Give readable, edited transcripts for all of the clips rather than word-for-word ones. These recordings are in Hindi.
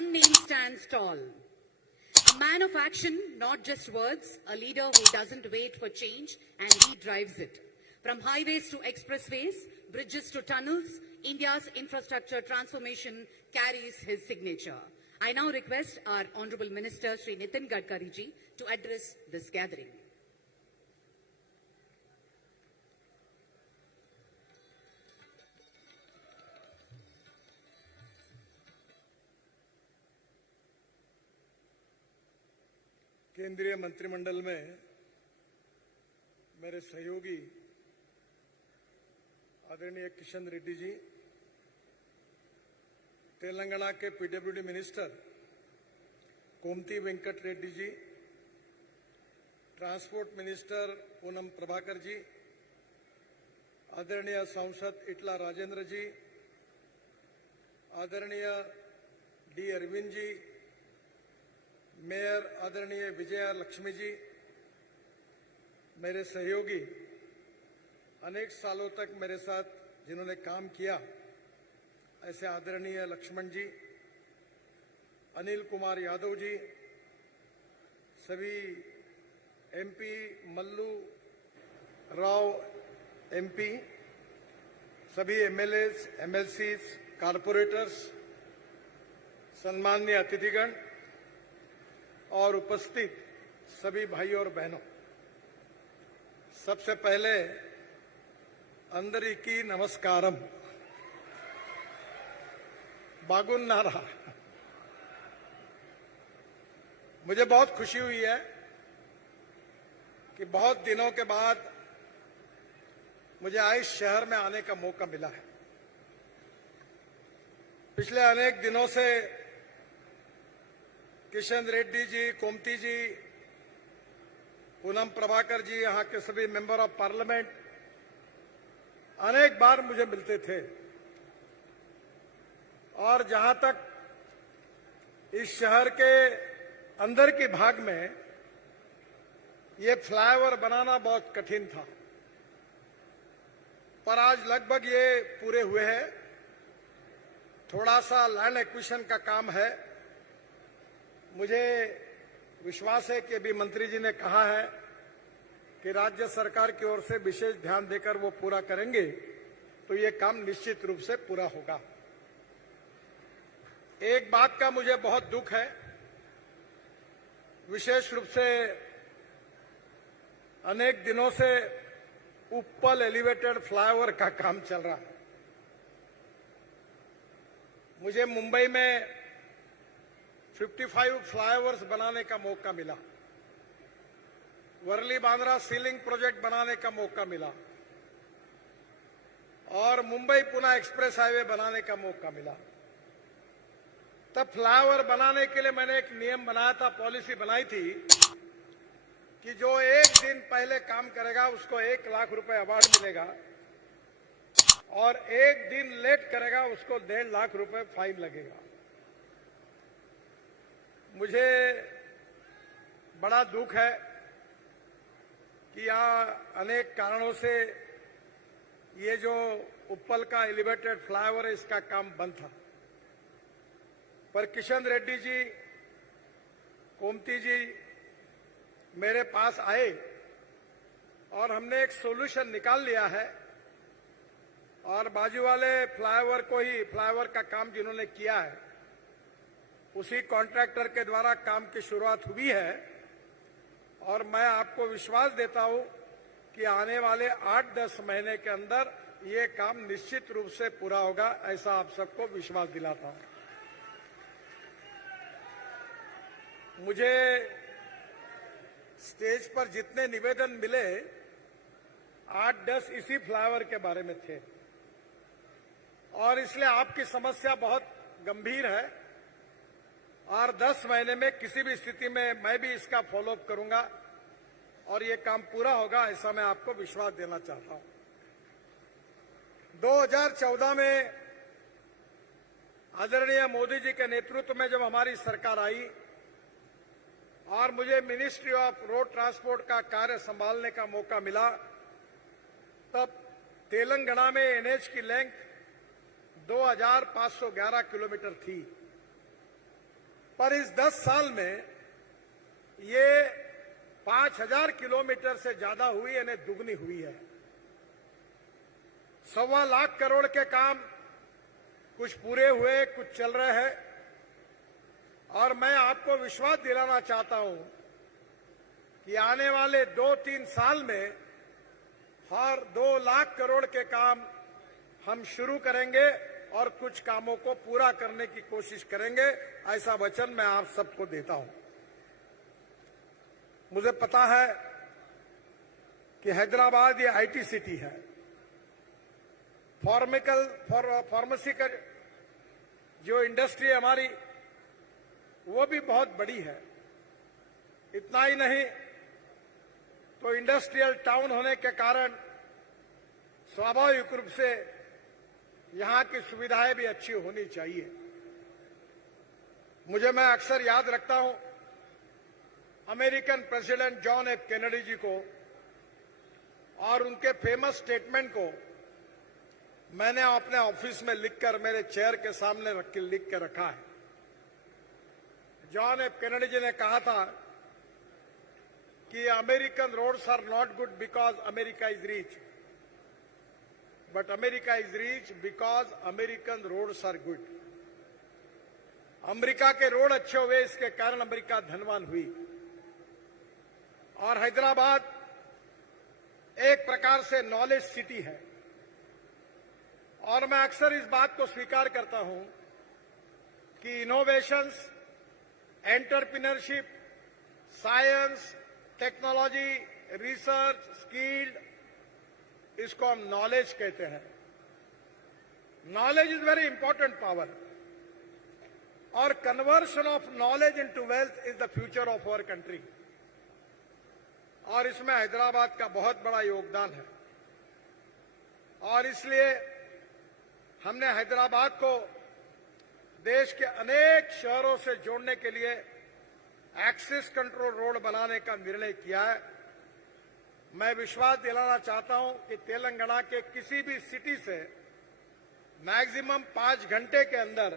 one name stands tall. A man of action, not just words, a leader who doesn't wait for change and he drives it. From highways to expressways, bridges to tunnels, India's infrastructure transformation carries his signature. I now request our Honorable Minister, Shri Nitin Gadkari ji, to address this gathering. केंद्रीय मंत्रिमंडल में मेरे सहयोगी आदरणीय किशन रेड्डी जी, तेलंगाना के PWD minister कोमती Venkat Reddy ji, transport minister Poonam Prabhakar ji, आदरणीय सांसद इटला राजेंद्र जी, आदरणीय डी अरविंद जी, मेयर आदरणीय विजया लक्ष्मी जी, मेरे सहयोगी अनेक सालों तक मेरे साथ जिन्होंने काम किया ऐसे आदरणीय लक्ष्मण जी, अनिल कुमार यादव जी, सभी एमपी, मल्लू राव एमपी, सभी एमएलएस, एमएलसीज, कारपोरेटर्स, सम्माननीय अतिथिगण और उपस्थित सभी भाई और बहनों, सबसे पहले अंदरिकी नमस्कारम। बागुन्नारा। मुझे बहुत खुशी हुई है कि बहुत दिनों के बाद मुझे आज शहर में आने का मौका मिला है। पिछले अनेक दिनों से किशन रेड्डी जी, कोमती जी, पूनम प्रभाकर जी, यहाँ के सभी मेंबर ऑफ पार्लियामेंट अनेक बार मुझे मिलते थे और जहां तक इस शहर के अंदर के भाग में ये फ्लाईओवर बनाना बहुत कठिन था, पर आज लगभग ये पूरे हुए हैं। थोड़ा सा लैंड एक्विजिशन का काम है। मुझे विश्वास है कि अभी मंत्री जी ने कहा है कि राज्य सरकार की ओर से विशेष ध्यान देकर वो पूरा करेंगे, तो ये काम निश्चित रूप से पूरा होगा। एक बात का मुझे बहुत दुख है, विशेष रूप से अनेक दिनों से उप्पल एलिवेटेड फ्लाईओवर का काम चल रहा है। मुझे मुंबई में 55 फ्लाईओवर्स बनाने का मौका मिला, वर्ली बांद्रा सीलिंग प्रोजेक्ट बनाने का मौका मिला और मुंबई पुणे एक्सप्रेस हाईवे बनाने का मौका मिला। तब फ्लाईओवर बनाने के लिए मैंने एक नियम बनाया था, पॉलिसी बनाई थी कि जो एक दिन पहले काम करेगा उसको 1 लाख रुपए अवार्ड मिलेगा और एक दिन लेट करेगा उसको 1.5 लाख रुपए फाइन लगेगा। मुझे बड़ा दुख है कि यहाँ अनेक कारणों से ये जो उप्पल का एलिवेटेड फ्लाईओवर है इसका काम बंद था, पर किशन रेड्डी जी, कोमती जी मेरे पास आए और हमने एक सॉल्यूशन निकाल लिया है और बाजू वाले फ्लाईओवर को ही, फ्लाईओवर का काम जिन्होंने किया है उसी कॉन्ट्रैक्टर के द्वारा काम की शुरुआत हुई है और मैं आपको विश्वास देता हूं कि आने वाले 8-10 महीने के अंदर ये काम निश्चित रूप से पूरा होगा, ऐसा आप सबको विश्वास दिलाता हूं। मुझे स्टेज पर जितने निवेदन मिले 8-10 इसी फ्लाईओवर के बारे में थे और इसलिए आपकी समस्या बहुत गंभीर है और 10 महीने में किसी भी स्थिति में मैं भी इसका फॉलोअप करूंगा और ये काम पूरा होगा, ऐसा मैं आपको विश्वास देना चाहता हूं। 2014 में आदरणीय मोदी जी के नेतृत्व में जब हमारी सरकार आई और मुझे मिनिस्ट्री ऑफ रोड ट्रांसपोर्ट का कार्य संभालने का मौका मिला, तब तेलंगाना में एनएच की लेंथ 2511 किलोमीटर थी पर इस 10 साल में ये 5,000 किलोमीटर से ज्यादा हुई, यानी दुगनी हुई है। 1.25 लाख करोड़ के काम कुछ पूरे हुए, कुछ चल रहे हैं। और मैं आपको विश्वास दिलाना चाहता हूं कि आने वाले 2-3 साल में हर 2 लाख करोड़ के काम हम शुरू करेंगे और कुछ कामों को पूरा करने की कोशिश करेंगे। ऐसा वचन मैं आप सबको देता हूं। मुझे पता है कि हैदराबाद ये आईटी सिटी है। फार्मेसी का जो इंडस्ट्री है हमारी, वो भी बहुत बड़ी है। इतना ही नहीं तो इंडस्ट्रियल टाउन होने के कारण स्वाभाविक रूप से यहां की सुविधाएं भी अच्छी होनी चाहिए। मैं अक्सर याद रखता हूं American president John F Kennedy ji को, और उनके फेमस स्टेटमेंट को मैंने अपने ऑफिस में लिखकर मेरे चेयर के सामने लिख के रखा है। जॉन एफ कैनेडी जी ने कहा था कि American roads are not good because America is rich, but America is rich because American roads are good. America के रोड अच्छे हुए, इसके कारण अमेरिका धनवान हुई। और हैदराबाद एक प्रकार से नॉलेज सिटी है। और मैं अक्सर इस बात को स्वीकार करता हूं कि innovations, entrepreneurship, science, technology, research, skilled, इसको हम नॉलेज कहते हैं। Knowledge is very important power, और conversion of knowledge into wealth is the future of our country. और इसमें हैदराबाद का बहुत बड़ा योगदान है। और इसलिए हमने हैदराबाद को देश के अनेक शहरों से जोड़ने के लिए एक्सेस कंट्रोल रोड बनाने का निर्णय किया है। मैं विश्वास दिलाना चाहता हूं कि तेलंगाना के किसी भी सिटी से मैक्सिमम 5 घंटे के अंदर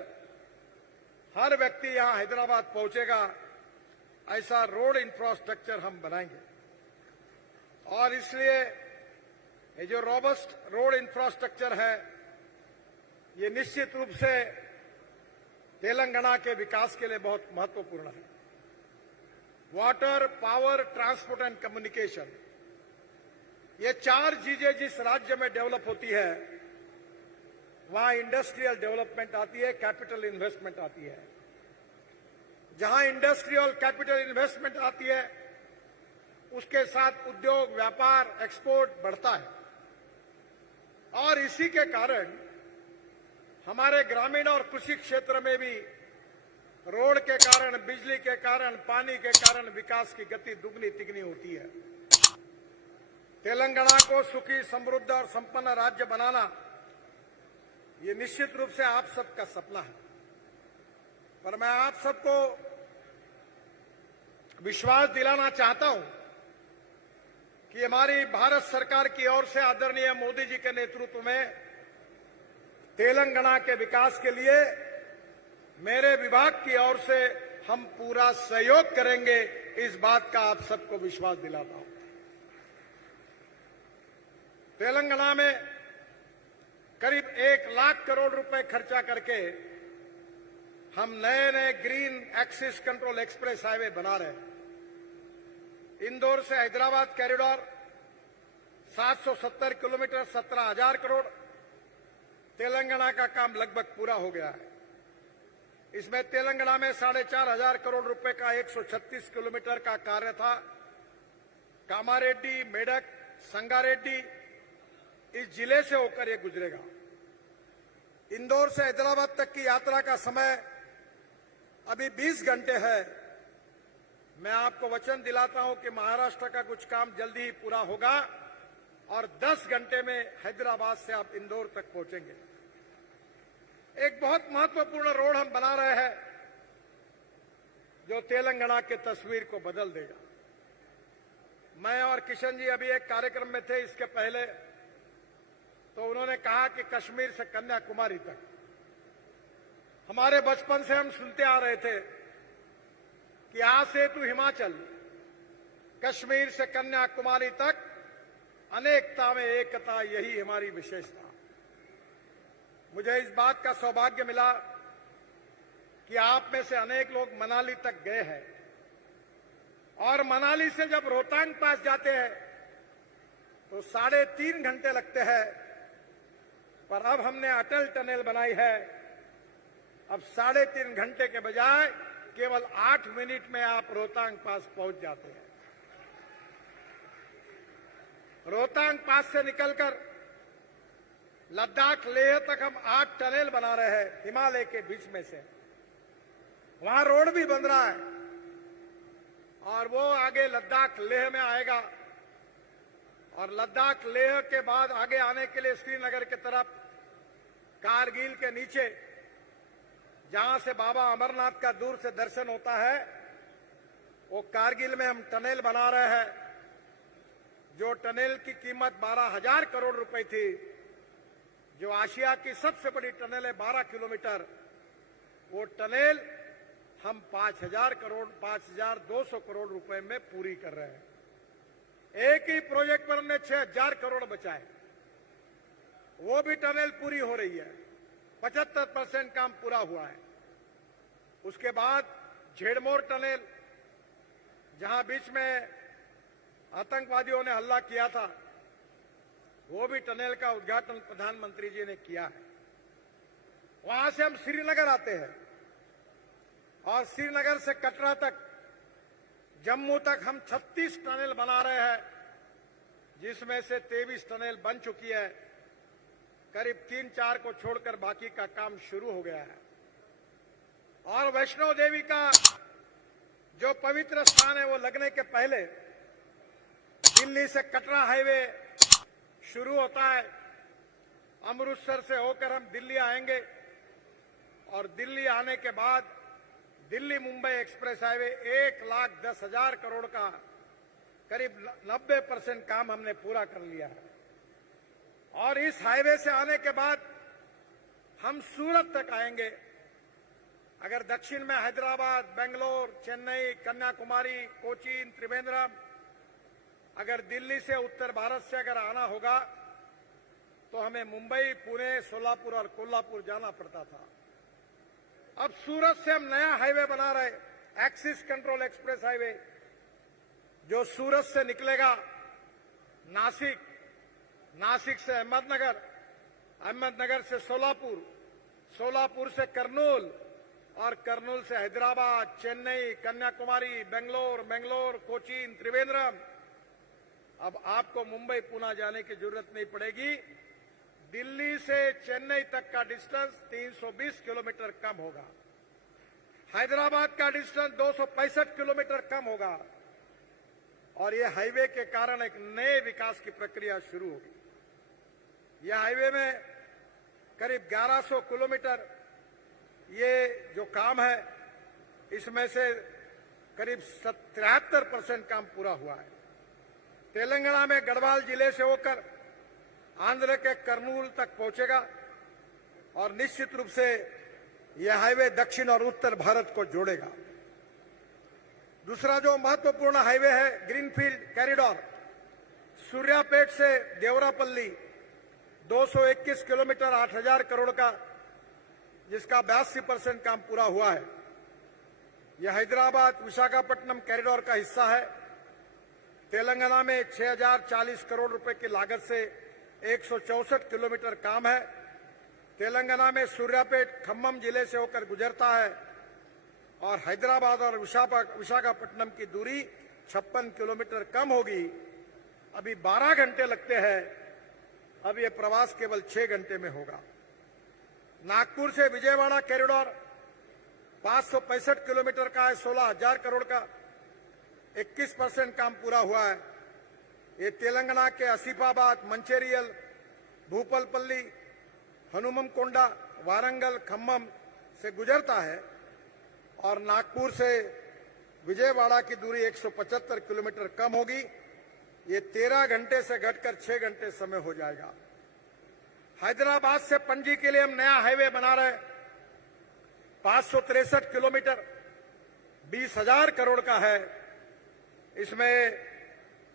हर व्यक्ति यहां हैदराबाद पहुंचेगा, ऐसा रोड इंफ्रास्ट्रक्चर हम बनाएंगे। और इसलिए ये जो रोबस्ट रोड इंफ्रास्ट्रक्चर है, ये निश्चित रूप से तेलंगाना के विकास के लिए बहुत महत्वपूर्ण है। Water, power, transport and communication, ये 4 चीजें जिस राज्य में डेवलप होती है, वहां इंडस्ट्रियल डेवलपमेंट आती है, कैपिटल इन्वेस्टमेंट आती है। जहां इंडस्ट्रियल कैपिटल इन्वेस्टमेंट आती है, उसके साथ उद्योग, व्यापार, एक्सपोर्ट बढ़ता है। और इसी के कारण हमारे ग्रामीण और कृषि क्षेत्र में भी रोड के कारण, बिजली के कारण, पानी के कारण विकास की गति दुगनी तिगनी होती है। तेलंगाना को सुखी, समृद्ध और संपन्न राज्य बनाना, ये निश्चित रूप से आप सबका सपना है। पर मैं आप सबको विश्वास दिलाना चाहता हूं कि हमारी भारत सरकार की ओर से आदरणीय मोदी जी के नेतृत्व में तेलंगाना के विकास के लिए मेरे विभाग की ओर से हम पूरा सहयोग करेंगे। इस बात का आप सबको विश्वास दिलाता हूं। तेलंगाना में करीब 1 लाख करोड़ रुपए खर्चा करके हम नए नए green axis control express highway बना रहे हैं। इंदौर से हैदराबाद कॉरिडोर 770 किलोमीटर, 17,000 करोड़। तेलंगाना का काम लगभग पूरा हो गया है। इसमें तेलंगाना में 4,500 करोड़ रुपए का 136 किलोमीटर का कार्य था। कामारेड्डी, मेडक, संगारेड्डी, इस जिले से होकर यह गुजरेगा। इंदौर से हैदराबाद तक की यात्रा का समय अभी 20 घंटे है। मैं आपको वचन दिलाता हूं कि महाराष्ट्र का कुछ काम जल्दी ही पूरा होगा और 10 घंटे में हैदराबाद से आप इंदौर तक पहुंचेंगे। एक बहुत महत्वपूर्ण रोड हम बना रहे हैं जो तेलंगाना की तस्वीर को बदल देगा। मैं और किशन जी अभी एक कार्यक्रम में थे इसके पहले, तो उन्होंने कहा कि कश्मीर से कन्याकुमारी तक, हमारे बचपन से हम सुनते आ रहे थे कि आज से टू हिमाचल, कश्मीर से कन्याकुमारी तक अनेकता में एकता, यही हमारी विशेषता। मुझे इस बात का सौभाग्य मिला कि आप में से अनेक लोग मनाली तक गए हैं और मनाली से जब रोहतांग पास जाते हैं तो 3.5 घंटे लगते हैं, पर अब हमने अटल टनल बनाई है। अब 3.5 घंटे के बजाय केवल 8 मिनट में आप रोहतांग पास पहुंच जाते हैं। रोहतांग पास से निकलकर लद्दाख लेह तक हम 8 टनल बना रहे हैं हिमालय के बीच में से। वहां रोड भी बन रहा है और वो आगे लद्दाख लेह में आएगा और लद्दाख लेह के बाद आगे आने के लिए श्रीनगर की तरफ कारगिल के नीचे जहां से बाबा अमरनाथ का दूर से दर्शन होता है, वो कारगिल में हम टनल बना रहे हैं। जो टनल की कीमत 12,000 करोड़ रुपए थी, जो आशिया की सबसे बड़ी टनल है 12 किलोमीटर, वो टनल हम 5,200 करोड़ रुपए में पूरी कर रहे हैं। एक ही प्रोजेक्ट पर हमने 6,000 करोड़ बचाए, वो भी टनल पूरी हो रही है। 75% काम पूरा हुआ है। उसके बाद झेड़मोर टनल, जहां बीच में आतंकवादियों ने हमला किया था, वो भी टनल का उद्घाटन प्रधानमंत्री जी ने किया है। वहां से हम श्रीनगर आते हैं और श्रीनगर से कटरा तक, जम्मू तक हम 36 टनल बना रहे हैं, जिसमें से 23 टनल बन चुकी है। करीब 3-4 को छोड़कर बाकी का काम शुरू हो गया है। और वैष्णो देवी का जो पवित्र स्थान है, वो लगने के पहले दिल्ली से कटरा हाईवे शुरू होता है। अमृतसर से होकर हम दिल्ली आएंगे और दिल्ली आने के बाद दिल्ली मुंबई एक्सप्रेस हाईवे 1,10,000 करोड़ का करीब 90% काम हमने पूरा कर लिया है। और इस हाईवे से आने के बाद हम सूरत तक आएंगे। अगर दक्षिण में हैदराबाद, बेंगलोर, चेन्नई, कन्याकुमारी, कोचीन, त्रिवेंद्रम, अगर दिल्ली से उत्तर भारत से अगर आना होगा तो हमें मुंबई, पुणे, सोलापुर और कोल्हापुर जाना पड़ता था। अब सूरत से हम नया हाईवे बना रहे, एक्सिस कंट्रोल एक्सप्रेस हाईवे, जो सूरत से निकलेगा नासिक, नासिक से अहमदनगर, अहमदनगर से सोलापुर, सोलापुर से कर्नूल और कर्नूल से हैदराबाद, चेन्नई, कन्याकुमारी, बेंगलोर, बेंगलोर, कोचीन, त्रिवेंद्रम। अब आपको मुंबई, पुणे जाने की जरूरत नहीं पड़ेगी। दिल्ली से चेन्नई तक का डिस्टेंस 320 किलोमीटर कम होगा। हैदराबाद का डिस्टेंस 265 किलोमीटर कम होगा। और ये हाईवे के कारण एक नए विकास की प्रक्रिया शुरू होगी। यह हाईवे में करीब 1100 किलोमीटर ये जो काम है, इसमें से करीब 73% काम पूरा हुआ है। तेलंगाना में गढ़वाल जिले से होकर आंध्र के कर्नूल तक पहुंचेगा और निश्चित रूप से यह हाईवे दक्षिण और उत्तर भारत को जोड़ेगा। दूसरा जो महत्वपूर्ण हाईवे है, ग्रीनफील्ड कॉरिडोर, सूर्यापेट से देवरापल्ली 221 किलोमीटर 8,000 करोड़ का, जिसका 82% काम पूरा हुआ है। यह हैदराबाद विशाखापट्टनम कॉरिडोर का हिस्सा है। तेलंगाना में 6,040 करोड़ रुपए की लागत से 164 किलोमीटर काम है। तेलंगाना में सूर्यापेट खम्मम जिले से होकर गुजरता है और हैदराबाद और विशाखापट्टनम की दूरी 56 किलोमीटर कम होगी। अभी 12 घंटे लगते हैं, अब यह प्रवास केवल 6 घंटे में होगा। नागपुर से विजयवाड़ा कॉरिडोर 565 किलोमीटर का है, 16,000 करोड़ का, 21% काम पूरा हुआ है। ये तेलंगाना के आसिफाबाद, मंचेरियल, भूपलपल्ली, हनुमनकोंडा, वारंगल, खम्मम से गुजरता है और नागपुर से विजयवाड़ा की दूरी 175 किलोमीटर कम होगी। ये 13 घंटे से घटकर 6 घंटे समय हो जाएगा। हैदराबाद से पणजी के लिए हम नया हाईवे बना रहे हैं, 563 किलोमीटर, 20,000 करोड़ का है। इसमें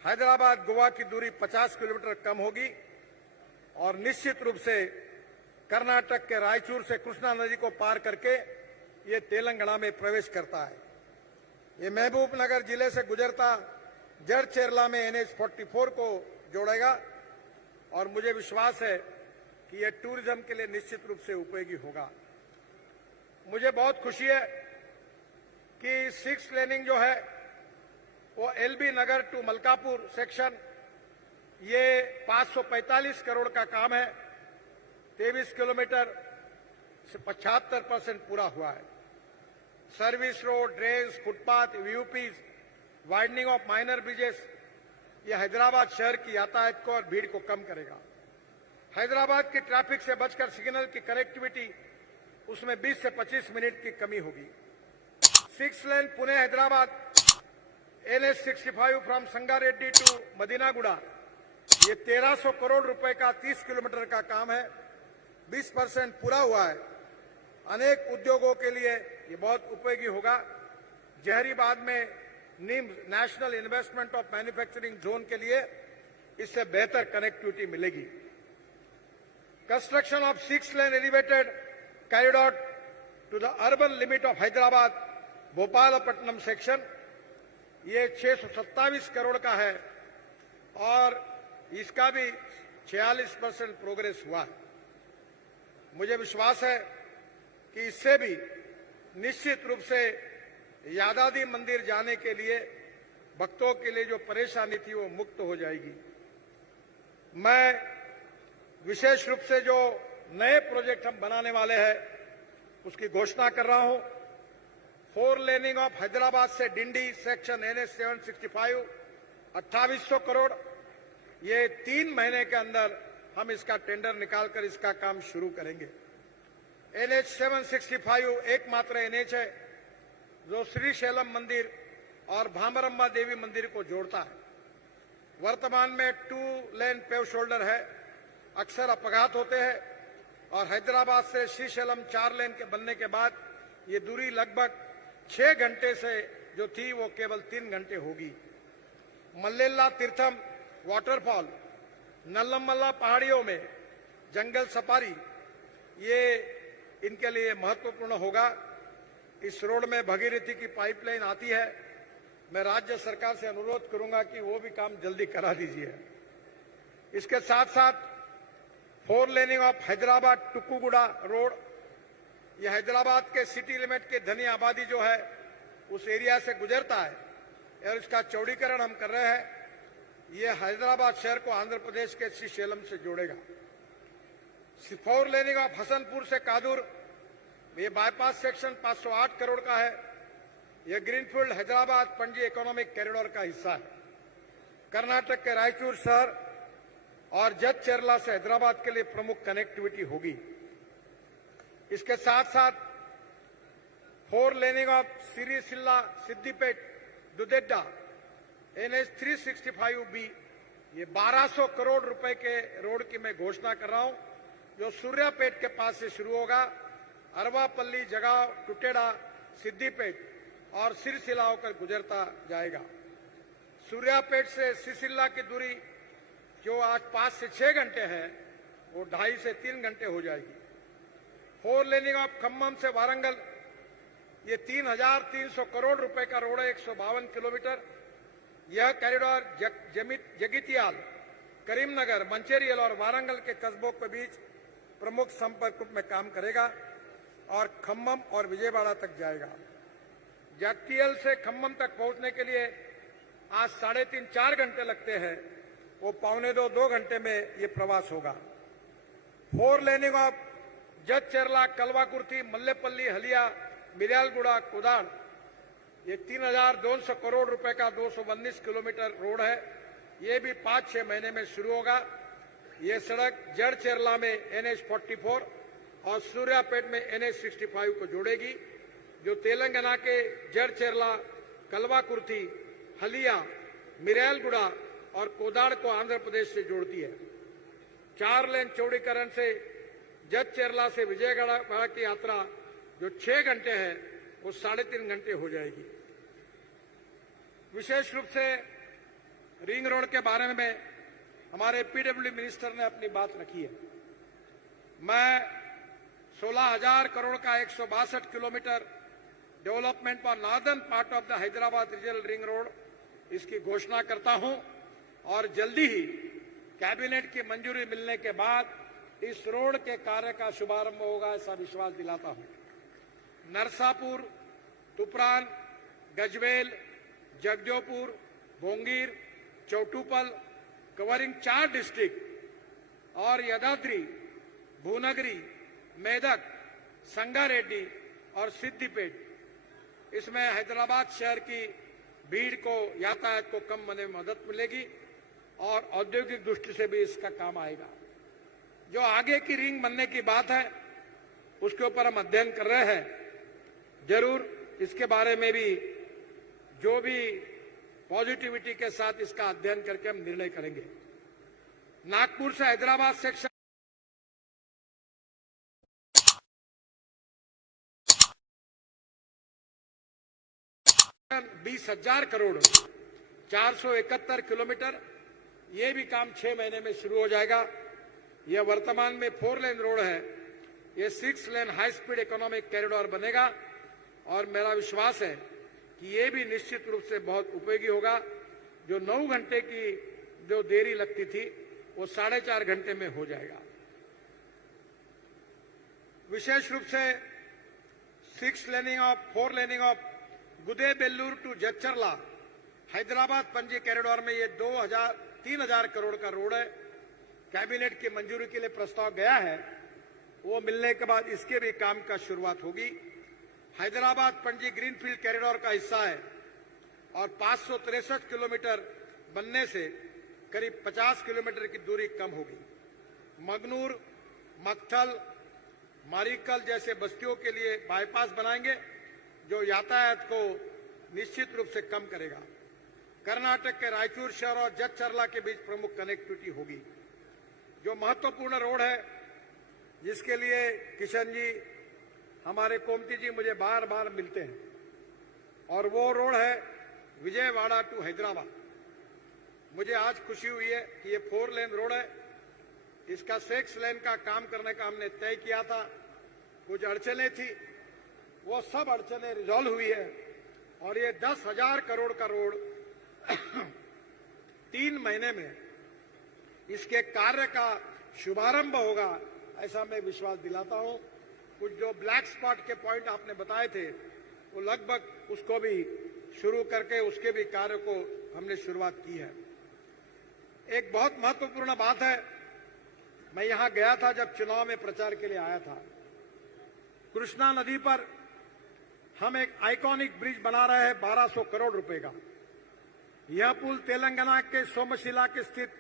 हैदराबाद गोवा की दूरी 50 किलोमीटर कम होगी और निश्चित रूप से कर्नाटक के रायचूर से कृष्णा नदी को पार करके ये तेलंगाना में प्रवेश करता है। ये महबूबनगर जिले से गुजरता जड़चेरला में NH-44 को जोड़ेगा और मुझे विश्वास है कि यह टूरिज्म के लिए निश्चित रूप से उपयोगी होगा। मुझे बहुत खुशी है कि 6 लेनिंग जो है वो LB Nagar to Malkapur section, ये 545 करोड़ का काम है। 23 किलोमीटर से 75% पूरा हुआ है। Service road, drains, footpath, VUPs, widening of minor bridges, ये हैदराबाद शहर की यातायात को और भीड़ को कम करेगा। हैदराबाद की ट्रैफिक से बचकर सिग्नल की कनेक्टिविटी, उसमें 20 से 25 मिनट की कमी होगी। 6 lane Pune Hyderabad NH-65 from Sangareddy to Madinaguda, ये 1300 करोड़ रुपए का 30 किलोमीटर का काम है। 20% पूरा हुआ है। अनेक उद्योगों के लिए ये बहुत उपयोगी होगा। जहरीबाद में NIMS national investment of manufacturing zone के लिए इससे बेहतर कनेक्टिविटी मिलेगी। Construction of 6 lane elevated corridor to the urban limit of Hyderabad Bhopalpatnam section, ये 627 करोड़ का है और इसका भी 46% प्रोग्रेस हुआ है। मुझे विश्वास है कि इससे भी निश्चित रूप से यादाद्री मंदिर जाने के लिए भक्तों के लिए जो परेशानी थी वो मुक्त हो जाएगी। मैं विशेष रूप से जो नए प्रोजेक्ट हम बनाने वाले हैं उसकी घोषणा कर रहा हूं। 4 लेनिंग ऑफ हैदराबाद से डिंडी सेक्शन NH-765 2800 करोड़, ये 3 महीने के अंदर हम इसका टेंडर निकालकर इसका काम शुरू करेंगे। NH-765 एकमात्र NH है जो श्रीशैलम मंदिर और भामरम्मा देवी मंदिर को जोड़ता है। वर्तमान में 2 लेन पेव शोल्डर है। अक्सर अपघात होते हैं और हैदराबाद से श्रीशैलम 4 लेन के बनने के बाद ये दूरी लगभग 6 घंटे से जो थी वो केवल 3 घंटे होगी। मल्लेला तीर्थम वाटरफॉल, नल्लमल्ला पहाड़ियों में जंगल सफारी, ये इनके लिए महत्वपूर्ण होगा। इस रोड में भगीरथी की पाइपलाइन आती है। मैं राज्य सरकार से अनुरोध करूंगा कि वो भी काम जल्दी करा दीजिए। इसके साथ साथ 4 लेनिंग ऑफ हैदराबाद टुकुगुड़ा रोड, यह हैदराबाद के सिटी लिमिट के धनी आबादी जो है उस एरिया से गुजरता है और इसका चौड़ीकरण हम कर रहे हैं। यह हैदराबाद शहर को आंध्र प्रदेश के श्रीशैलम से जोड़ेगा। 4 लेनिंग ऑफ हसनपुर से कादुर, ये बाईपास सेक्शन 508 करोड़ का है। यह greenfield Hyderabad Panaji economic corridor का हिस्सा है। कर्नाटक के रायचूर शहर और जड़चेरला से हैदराबाद के लिए प्रमुख कनेक्टिविटी होगी। इसके साथ साथ 4 laning of Sircilla Siddipet Duddeda NH-365B, ये 1200 करोड़ रुपए के रोड की मैं घोषणा कर रहा हूं, जो सूर्यापेट के पास से शुरू होगा, अरवापल्ली, जगाव, टुटेड़ा, सिद्दीपेट और सिरसिला होकर गुजरता जाएगा। सूर्यापेट से सिरसिला की दूरी जो आज 5 से 6 घंटे है वो 2.5 से 3 घंटे हो जाएगी। 4 लेनिंग ऑफ खम्मम से वारंगल, ये 3,300 करोड़ रुपए का रोड है, 152 किलोमीटर। यह कॉरिडोर जगितियाल, करीमनगर, मंचेरियल और वारंगल के कस्बों के बीच प्रमुख संपर्क रूप में काम करेगा और खम्मम और विजयवाड़ा तक जाएगा। जगतियल से खम्मम तक पहुंचने के लिए आज 3.5-4 घंटे लगते हैं, वो 1.25-2 घंटे में ये प्रवास होगा। 4 लेनिंग ऑफ जड़चेरला, कलवाकुर्ती, मल्लेपल्ली, हलिया, मिर्यालगुड़ा, कोदाड़, ये 3,200 करोड़ रुपए का 219 किलोमीटर रोड है। ये भी 5-6 महीने में शुरू होगा। ये सड़क जड़चेरला में NH-44 और सूर्यापेट में NH-65 को जोड़ेगी, जो तेलंगाना के जड़चेरला, कलवाकुर्ती, हलिया, मिर्यालगुड़ा और कोदाड़ को आंध्र प्रदेश से जोड़ती है। 4 लेन चौड़ीकरण से जड़चेरला से विजयवाड़ा की यात्रा जो 6 घंटे है वो 3.5 घंटे हो जाएगी। विशेष रूप से रिंग रोड के बारे में हमारे पीडब्ल्यू मिनिस्टर ने अपनी बात रखी है। मैं 16,000 करोड़ का 162 kilometre development for northern part of the Hyderabad regional ring road इसकी घोषणा करता हूं और जल्दी ही कैबिनेट की मंजूरी मिलने के बाद इस रोड के कार्य का शुभारंभ होगा, ऐसा विश्वास दिलाता हूं। नरसापुर, तुपरान, गजवेल, जगदोपुर, भोंगीर, चौटुपल कवरिंग 4 डिस्ट्रिक्ट और यदाद्री, भूनगरी, मेदक, संगारेड्डी और सिद्दीपेट, इसमें हैदराबाद शहर की भीड़ को, यातायात को कम होने में मदद मिलेगी और औद्योगिक दृष्टि से भी इसका काम आएगा। जो आगे की रिंग बनने की बात है उसके ऊपर हम अध्ययन कर रहे हैं। जरूर इसके बारे में भी जो भी पॉजिटिविटी के साथ इसका अध्ययन करके हम निर्णय करेंगे। नागपुर से हैदराबाद सेक्शन 20,000 करोड़ 471 किलोमीटर, ये भी काम 6 महीने में शुरू हो जाएगा। यह वर्तमान में 4 लेन रोड है, ये 6 लेन हाई स्पीड इकोनॉमिक कॉरिडोर बनेगा और मेरा विश्वास है कि ये भी निश्चित रूप से बहुत उपयोगी होगा। जो 9 घंटे की जो देरी लगती थी वो 4.5 घंटे में हो जाएगा। विशेष रूप से 4 laning of Gudebellur to Jadcherla Hyderabad Panaji corridor में ये 3,000 करोड़ का रोड है। कैबिनेट की मंजूरी के लिए प्रस्ताव गया है, वो मिलने के बाद इसके भी काम का शुरुआत होगी। हैदराबाद पणजी ग्रीनफील्ड कॉरिडोर का हिस्सा है और 563 किलोमीटर बनने से करीब 50 किलोमीटर की दूरी कम होगी। मगनूर, मक्थल, मारिकल जैसे बस्तियों के लिए बाईपास बनाएंगे जो यातायात को निश्चित रूप से कम करेगा। कर्नाटक के रायचूर शहर और जच्चरला के बीच प्रमुख कनेक्टिविटी होगी। जो महत्वपूर्ण रोड है जिसके लिए किशन जी, हमारे कोमती जी मुझे बार बार मिलते हैं, और वो रोड है विजयवाड़ा टू हैदराबाद। मुझे आज खुशी हुई है कि ये 4 लेन रोड है। इसका 6 लेन का काम करने का हमने तय किया था। कुछ अड़चने थी, वो सब अड़चने रिजॉल्व हुई है और ये 10,000 करोड़ का रोड 3 महीने में इसके कार्य का शुभारंभ होगा, ऐसा मैं विश्वास दिलाता हूं। कुछ जो ब्लैक स्पॉट के पॉइंट आपने बताए थे वो लगभग उसको भी शुरू करके उसके भी कार्य को हमने शुरुआत की है। एक बहुत महत्वपूर्ण बात है, मैं यहां गया था जब चुनाव में प्रचार के लिए आया था। कृष्णा नदी पर हम एक आइकॉनिक ब्रिज बना रहे हैं 1200 करोड़ रुपए का। यह पुल तेलंगाना के सोमशिला के स्थित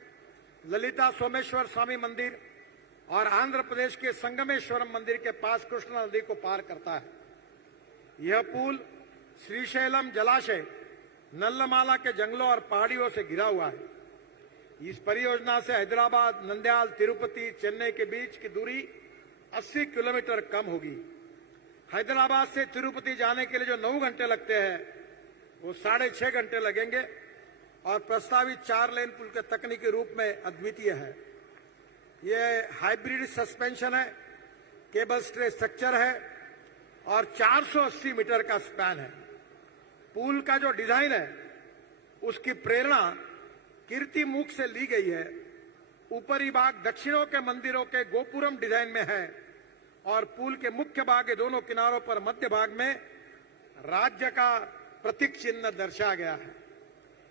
ललिता सोमेश्वर स्वामी मंदिर और आंध्र प्रदेश के संगमेश्वरम मंदिर के पास कृष्णा नदी को पार करता है। यह पुल श्रीशैलम जलाशय, नल्लमाला के जंगलों और पहाड़ियों से घिरा हुआ है। इस परियोजना से हैदराबाद, नंदयाल, तिरुपति, चेन्नई के बीच की दूरी 80 किलोमीटर कम होगी। हैदराबाद से तिरुपति जाने के लिए जो 9 घंटे लगते हैं वो 6.5 घंटे लगेंगे और प्रस्तावित 4 लेन पुल के तकनीकी रूप में अद्वितीय है। ये हाइब्रिड सस्पेंशन है, केबल स्ट्रे स्ट्रक्चर है और 480 मीटर का स्पैन है। पुल का जो डिजाइन है उसकी प्रेरणा कीर्तिमुख से ली गई है। ऊपरी भाग दक्षिणों के मंदिरों के गोपुरम डिजाइन में है और पुल के मुख्य भाग के दोनों किनारों पर मध्य भाग में राज्य का प्रतीक चिन्ह दर्शाया गया है।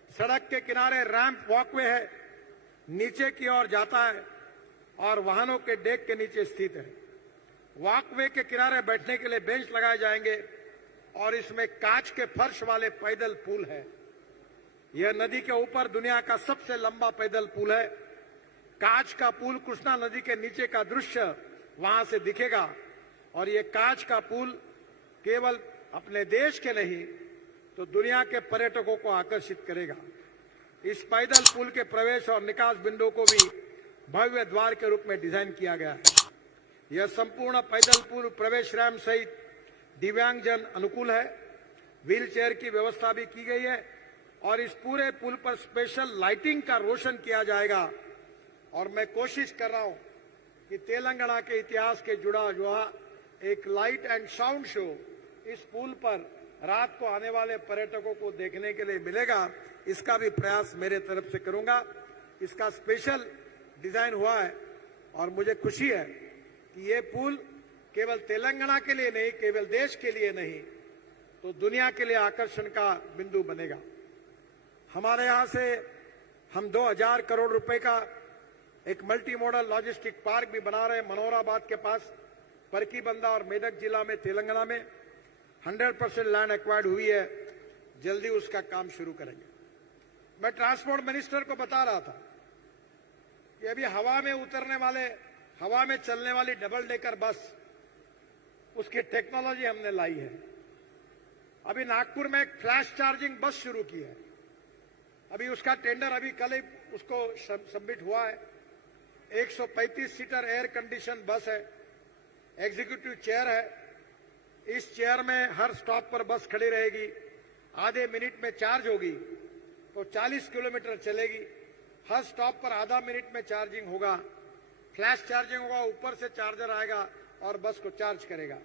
सड़क के किनारे रैंप वॉकवे है, नीचे की ओर जाता है और वाहनों के डेक के नीचे स्थित है। वॉकवे के किनारे बैठने के लिए बेंच लगाए जाएंगे और इसमें कांच के फर्श वाले पैदल पुल है। यह नदी के ऊपर दुनिया का सबसे लंबा पैदल पुल है। कांच का पुल कृष्णा नदी के नीचे का दृश्य वहां से दिखेगा और ये कांच का पुल केवल अपने देश के नहीं तो दुनिया के पर्यटकों को आकर्षित करेगा। इस पैदल पुल के प्रवेश और निकास बिंदु को भी भव्य द्वार के रूप में डिजाइन किया गया है। यह संपूर्ण पैदल पुल प्रवेश रैंप सहित दिव्यांगजन अनुकूल है। व्हील चेयर की व्यवस्था भी की गई है और इस पूरे पुल पर स्पेशल लाइटिंग का रोशन किया जाएगा। और मैं कोशिश कर रहा हूं कि तेलंगाना के इतिहास के जुड़ा हुआ एक लाइट एंड साउंड शो इस पुल पर रात को आने वाले पर्यटकों को देखने के लिए मिलेगा। इसका भी प्रयास मेरे तरफ से करूंगा। इसका स्पेशल डिजाइन हुआ है और मुझे खुशी है कि ये पुल केवल तेलंगाना के लिए नहीं, केवल देश के लिए नहीं, तो दुनिया के लिए आकर्षण का बिंदु बनेगा। हमारे यहां से हम 2000 करोड़ रुपए का एक मल्टी मॉडल लॉजिस्टिक पार्क भी बना रहे हैं मनोहराबाद के पास, परकीबंदा और मेदक जिला में, तेलंगाना में 100% लैंड एक्वायर्ड हुई है। जल्दी उसका काम शुरू करेंगे। मैं ट्रांसपोर्ट मिनिस्टर को बता रहा था कि अभी हवा में चलने वाली डबल डेकर बस, उसकी टेक्नोलॉजी हमने लाई है। अभी नागपुर में एक फ्लैश चार्जिंग बस शुरू की है। अभी उसका टेंडर अभी कल ही उसको सबमिट हुआ है। 135 सीटर एयर कंडीशन बस है, एग्जीक्यूटिव चेयर है। इस चेयर में हर स्टॉप पर बस खड़ी रहेगी, आधे मिनट में चार्ज होगी तो 40 किलोमीटर चलेगी। हर स्टॉप पर आधा मिनट में चार्जिंग होगा, फ्लैश चार्जिंग होगा, ऊपर से चार्जर आएगा और बस को चार्ज करेगा।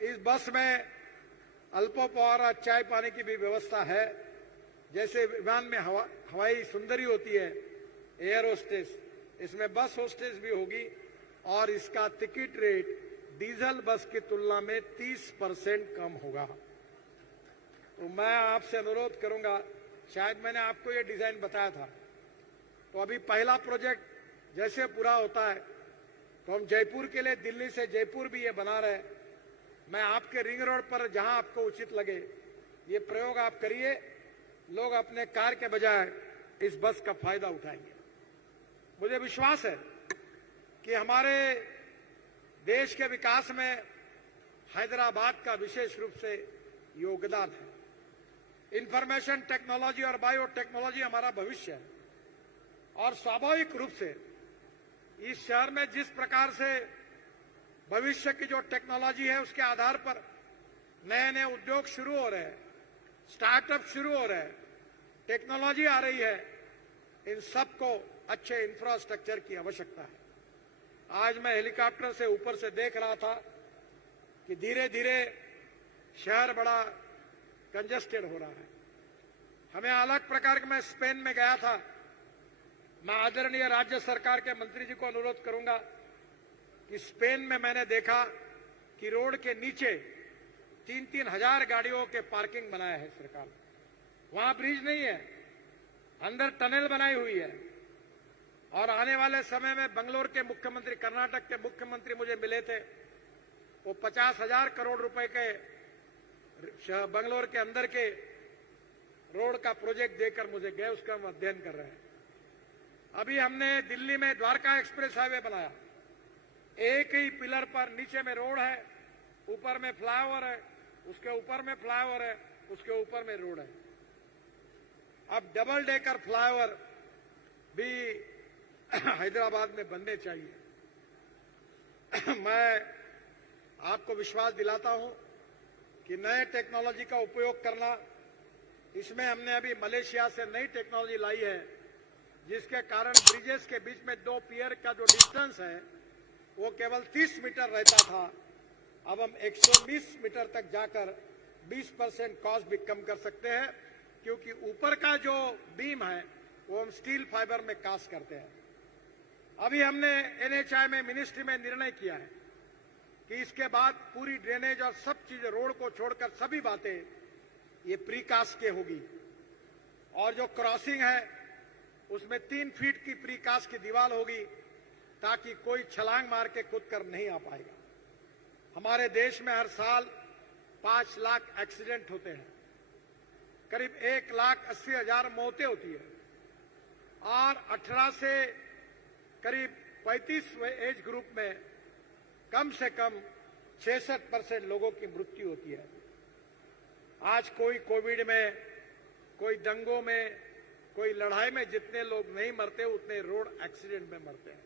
इस बस में अल्पोपहार चाय पानी की भी व्यवस्था है। जैसे विमान में हवाई सुंदरी होती है, एयर होस्टेस, इसमें बस होस्टेस भी होगी। और इसका टिकट रेट डीजल बस की तुलना में 30% कम होगा। तो मैं आपसे अनुरोध करूंगा, शायद मैंने आपको ये डिजाइन बताया था, तो अभी पहला प्रोजेक्ट जैसे पूरा होता है तो हम जयपुर के लिए, दिल्ली से जयपुर भी ये बना रहे हैं। मैं आपके रिंग रोड पर जहां आपको उचित लगे ये प्रयोग आप करिए। लोग अपने कार के बजाय इस बस का फायदा उठाएंगे। मुझे विश्वास है कि हमारे देश के विकास में हैदराबाद का विशेष रूप से योगदान है। इंफॉर्मेशन टेक्नोलॉजी और बायोटेक्नोलॉजी हमारा भविष्य है और स्वाभाविक रूप से इस शहर में जिस प्रकार से भविष्य की जो टेक्नोलॉजी है उसके आधार पर नए नए उद्योग शुरू हो रहे हैं, स्टार्टअप शुरू हो रहे हैं, टेक्नोलॉजी आ रही है, इन सबको अच्छे इंफ्रास्ट्रक्चर की आवश्यकता है। आज मैं हेलीकॉप्टर से ऊपर से देख रहा था कि धीरे धीरे शहर बड़ा कंजेस्टेड हो रहा है। हमें अलग प्रकार के, मैं स्पेन में गया था, मैं आदरणीय राज्य सरकार के मंत्री जी को अनुरोध करूंगा कि स्पेन में मैंने देखा कि रोड के नीचे 3-3 हजार गाड़ियों के पार्किंग बनाया है सरकार। वहां ब्रिज नहीं है, अंदर टनल बनाई हुई है। और आने वाले समय में बंगलोर के मुख्यमंत्री, कर्नाटक के मुख्यमंत्री मुझे मिले थे, वो 50,000 करोड़ रुपए के बंगलोर के अंदर के रोड का प्रोजेक्ट देकर मुझे गए, उसका हम अध्ययन कर रहे हैं। अभी हमने दिल्ली में द्वारका एक्सप्रेस हाईवे बनाया। एक ही पिलर पर नीचे में रोड है, ऊपर में फ्लाईओवर है, उसके ऊपर में फ्लाईओवर है, उसके ऊपर में रोड है। अब डबल डेकर फ्लाईओवर भी हैदराबाद में बनने चाहिए। मैं आपको विश्वास दिलाता हूं कि नए टेक्नोलॉजी का उपयोग करना, इसमें हमने अभी मलेशिया से नई टेक्नोलॉजी लाई है जिसके कारण ब्रिजेस के बीच में 2 पियर का जो डिस्टेंस है वो केवल 30 मीटर रहता था। अब हम 120 मीटर तक जाकर 20% कॉस्ट भी कम कर सकते हैं, क्योंकि ऊपर का जो बीम है वो हम स्टील फाइबर में कास्ट करते हैं। अभी हमने NHI में, मिनिस्ट्री में निर्णय किया है कि इसके बाद पूरी ड्रेनेज और सब चीजें, रोड को छोड़कर सभी बातें ये प्रीकास्ट के होगी। और जो क्रॉसिंग है उसमें 3 फीट की प्रीकास्ट की दीवार होगी ताकि कोई छलांग मार के कूद कर नहीं आ पाएगा। हमारे देश में हर साल 5 लाख एक्सीडेंट होते हैं, करीब 1,80,000 मौतें होती है और 18 से करीब 35 एज ग्रुप में कम से कम 66% लोगों की मृत्यु होती है। आज कोई कोविड में, कोई दंगों में, कोई लड़ाई में जितने लोग नहीं मरते उतने रोड एक्सीडेंट में मरते हैं।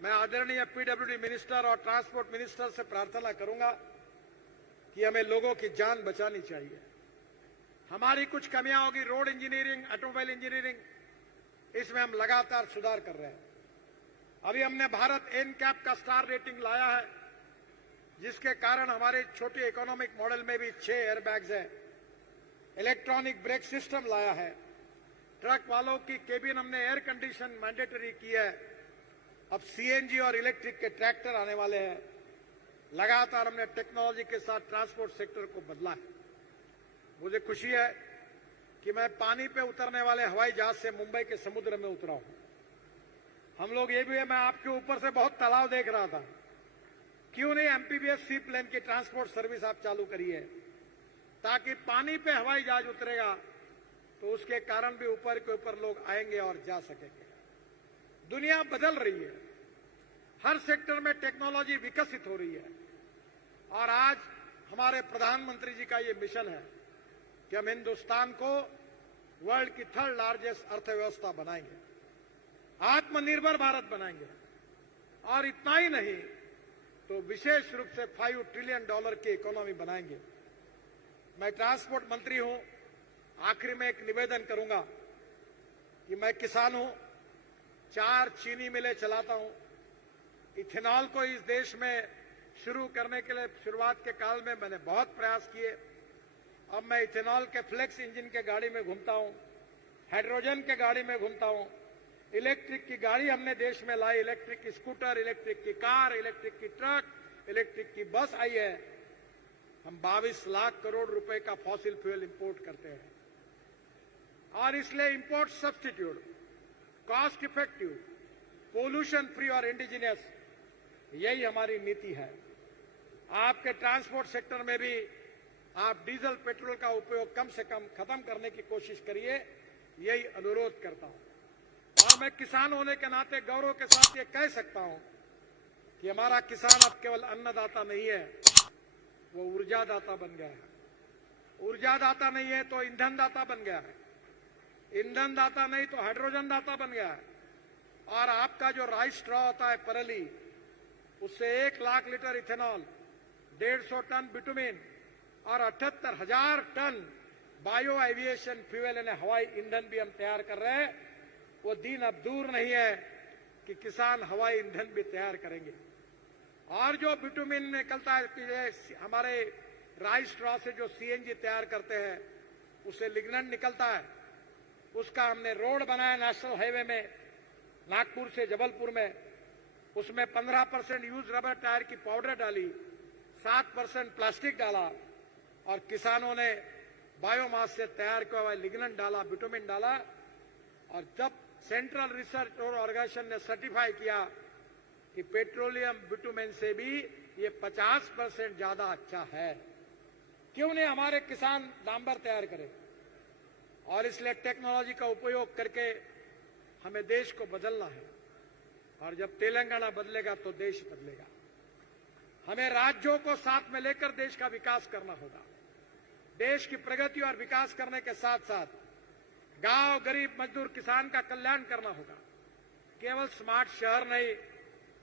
मैं आदरणीय PWD मिनिस्टर और ट्रांसपोर्ट मिनिस्टर से प्रार्थना करूंगा कि हमें लोगों की जान बचानी चाहिए। हमारी कुछ कमियां होगी, रोड इंजीनियरिंग, ऑटोमोबाइल इंजीनियरिंग, इसमें हम लगातार सुधार कर रहे हैं। अभी हमने भारत एनकैप का स्टार रेटिंग लाया है, जिसके कारण हमारे छोटे इकोनॉमिक मॉडल में भी 6 एयरबैग्स हैं। इलेक्ट्रॉनिक ब्रेक सिस्टम लाया है। ट्रक वालों की केबिन हमने एयर कंडीशन मैंडेटरी की है। अब सीएनजी और इलेक्ट्रिक के ट्रैक्टर आने वाले हैं। लगातार हमने टेक्नोलॉजी के साथ ट्रांसपोर्ट सेक्टर को बदला है। मुझे खुशी है कि मैं पानी पे उतरने वाले हवाई जहाज से मुंबई के समुद्र में उतरा हूं। हम लोग ये भी है, मैं आपके ऊपर से बहुत तालाब देख रहा था, क्यों नहीं एमपीबीएस सी प्लेन की ट्रांसपोर्ट सर्विस आप चालू करिए, ताकि पानी पे हवाई जहाज उतरेगा तो उसके कारण भी ऊपर के ऊपर लोग आएंगे और जा सकेंगे। दुनिया बदल रही है, हर सेक्टर में टेक्नोलॉजी विकसित हो रही है, और आज हमारे प्रधानमंत्री जी का ये मिशन है कि हम हिंदुस्तान को वर्ल्ड की 3rd लार्जेस्ट अर्थव्यवस्था बनाएंगे, आत्मनिर्भर भारत बनाएंगे, और इतना ही नहीं तो विशेष रूप से $5 ट्रिलियन की इकोनॉमी बनाएंगे। मैं ट्रांसपोर्ट मंत्री हूं, आखिरी में एक निवेदन करूंगा कि मैं किसान हूं, 4 चीनी मिलें चलाता हूं। इथेनॉल को इस देश में शुरू करने के लिए शुरुआत के काल में मैंने बहुत प्रयास किए। अब मैं इथेनॉल के फ्लेक्स इंजन के गाड़ी में घूमता हूं, हाइड्रोजन के गाड़ी में घूमता हूं, इलेक्ट्रिक की गाड़ी हमने देश में लाई, इलेक्ट्रिक की स्कूटर, इलेक्ट्रिक की कार, इलेक्ट्रिक की ट्रक, इलेक्ट्रिक की बस आई है। हम 22 लाख करोड़ रुपए का फॉसिल फ्यूल इंपोर्ट करते हैं, और इसलिए import substitute, cost effective, pollution free और इंडिजिनियस, यही हमारी नीति है। आपके ट्रांसपोर्ट सेक्टर में भी आप डीजल पेट्रोल का उपयोग कम से कम खत्म करने की कोशिश करिए, यही अनुरोध करता हूं। और मैं किसान होने के नाते गौरव के साथ ये कह सकता हूं कि हमारा किसान अब केवल अन्नदाता नहीं है, वो ऊर्जादाता बन गया है। ऊर्जादाता नहीं है तो ईंधन दाता बन गया है, ईंधन दाता नहीं तो हाइड्रोजन दाता बन गया है। और आपका जो राइस स्ट्रॉ होता है परली, उससे 1 lakh litre ethanol, 150 ton bitumen और 78,000 टन बायो एविएशन फ्यूल यानी हवाई ईंधन भी हम तैयार कर रहे हैं। वो दिन अब दूर नहीं है कि किसान हवाई ईंधन भी तैयार करेंगे। और जो बिटुमिन निकलता है, हमारे राइस स्ट्रॉ से जो सीएनजी तैयार करते हैं, उससे लिग्नन निकलता है। उसका हमने रोड बनाया नेशनल हाईवे में, नागपुर से जबलपुर में। उसमें 15% यूज रबर टायर की पाउडर डाली, 7% प्लास्टिक डाला, और किसानों ने बायोमास से तैयार किया हुआ लिग्नन डाला, बिटुमिन डाला। और जब सेंट्रल रिसर्च और ऑर्गेनाइजेशन ने सर्टिफाई किया कि पेट्रोलियम बिटुमिन से भी ये 50% ज्यादा अच्छा है, क्यों नहीं हमारे किसान डांबर तैयार करें। और इसलिए टेक्नोलॉजी का उपयोग करके हमें देश को बदलना है, और जब तेलंगाना बदलेगा तो देश बदलेगा। हमें राज्यों को साथ में लेकर देश का विकास करना होगा। देश की प्रगति और विकास करने के साथ साथ गांव, गरीब, मजदूर, किसान का कल्याण करना होगा। केवल स्मार्ट शहर नहीं,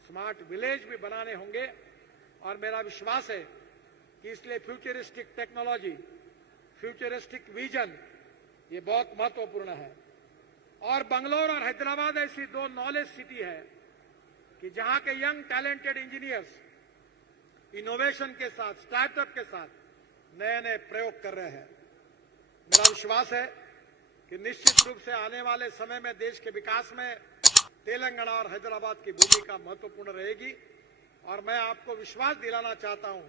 स्मार्ट विलेज भी बनाने होंगे। और मेरा विश्वास है कि इसलिए फ्यूचरिस्टिक टेक्नोलॉजी, फ्यूचरिस्टिक विजन, ये बहुत महत्वपूर्ण है। और बंगलोर और हैदराबाद ऐसी 2 नॉलेज सिटी है कि जहां के यंग टैलेंटेड इंजीनियर्स इनोवेशन के साथ, स्टार्टअप के साथ नए नए प्रयोग कर रहे हैं। मेरा विश्वास है कि निश्चित रूप से आने वाले समय में देश के विकास में तेलंगाना और हैदराबाद की भूमिका महत्वपूर्ण रहेगी। और मैं आपको विश्वास दिलाना चाहता हूं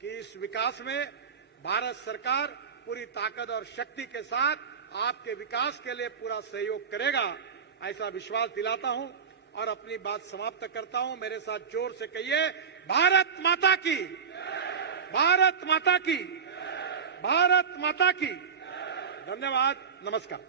कि इस विकास में भारत सरकार पूरी ताकत और शक्ति के साथ आपके विकास के लिए पूरा सहयोग करेगा, ऐसा विश्वास दिलाता हूं। और अपनी बात समाप्त करता हूं। मेरे साथ जोर से कहिए, भारत माता की, भारत माता की, भारत माता की। धन्यवाद, नमस्कार।